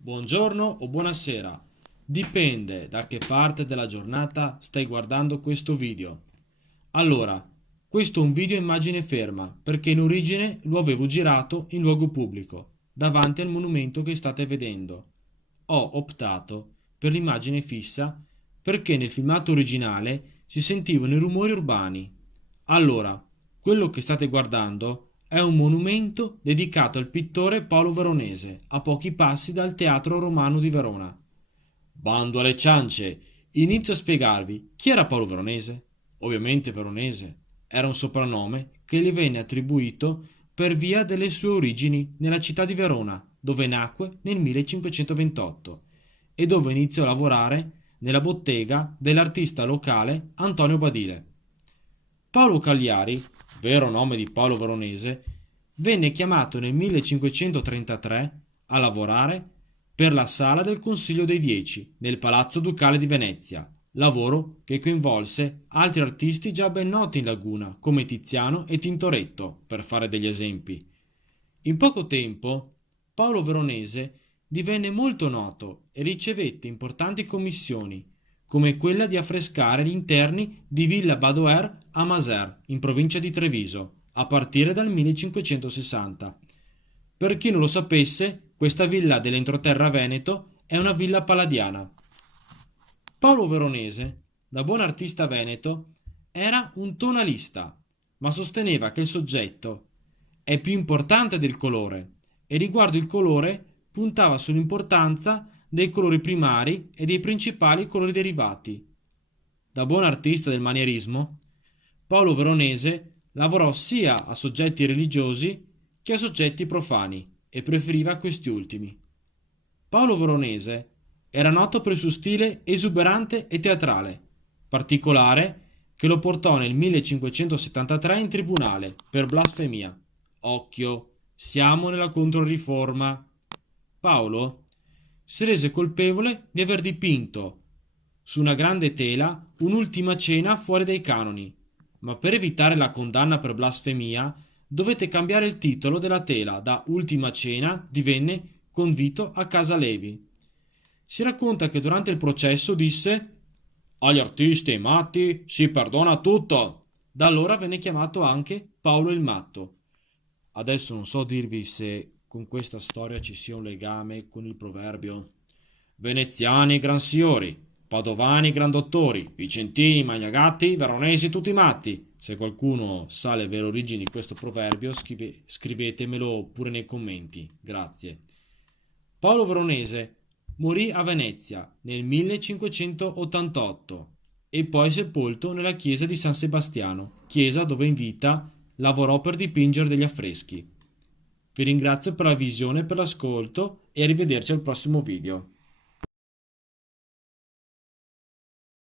buongiorno o buonasera. Dipende da che parte della giornata stai guardando questo video. Allora, questo è un video a immagine ferma perché in origine lo avevo girato in luogo pubblico, davanti al monumento che state vedendo. Ho optato per l'immagine fissa perché nel filmato originale si sentivano i rumori urbani. Allora, quello che state guardando è un monumento dedicato al pittore Paolo Veronese, a pochi passi dal Teatro Romano di Verona. Bando alle ciance, inizio a spiegarvi chi era Paolo Veronese. Ovviamente Veronese era un soprannome che gli venne attribuito per via delle sue origini nella città di Verona, dove nacque nel 1528 e dove iniziò a lavorare nella bottega dell'artista locale Antonio Badile. Paolo Cagliari, vero nome di Paolo Veronese, venne chiamato nel 1533 a lavorare per la Sala del Consiglio dei Dieci nel Palazzo Ducale di Venezia, lavoro che coinvolse altri artisti già ben noti in Laguna come Tiziano e Tintoretto, per fare degli esempi. In poco tempo Paolo Veronese divenne molto noto e ricevette importanti commissioni, come quella di affrescare gli interni di Villa Badoer a Maser, in provincia di Treviso, a partire dal 1560. Per chi non lo sapesse, questa villa dell'entroterra veneto è una villa palladiana. Paolo Veronese, da buon artista veneto, era un tonalista, ma sosteneva che il soggetto è più importante del colore e riguardo il colore puntava sull'importanza dei colori primari e dei principali colori derivati. Da buon artista del manierismo, Paolo Veronese lavorò sia a soggetti religiosi che a soggetti profani e preferiva questi ultimi. Paolo Veronese era noto per il suo stile esuberante e teatrale, particolare che lo portò nel 1573 in tribunale per blasfemia. Occhio, siamo nella Controriforma. Paolo si rese colpevole di aver dipinto su una grande tela un'ultima cena fuori dai canoni, ma per evitare la condanna per blasfemia dovette cambiare il titolo della tela da Ultima Cena divenne Convito a casa Levi. Si racconta che durante il processo disse: agli artisti e ai matti si perdona tutto. Da allora venne chiamato anche Paolo il Matto. Adesso non so dirvi se con questa storia ci sia un legame con il proverbio veneziani gran signori, padovani gran dottori, vicentini magnagatti, veronesi tutti matti. Se qualcuno sa le vere origini di questo proverbio scrivetemelo pure nei commenti, grazie. Paolo Veronese morì a Venezia nel 1588 e poi sepolto nella chiesa di San Sebastiano, chiesa dove in vita lavorò per dipingere degli affreschi. Vi ringrazio per la visione e per l'ascolto e arrivederci al prossimo video.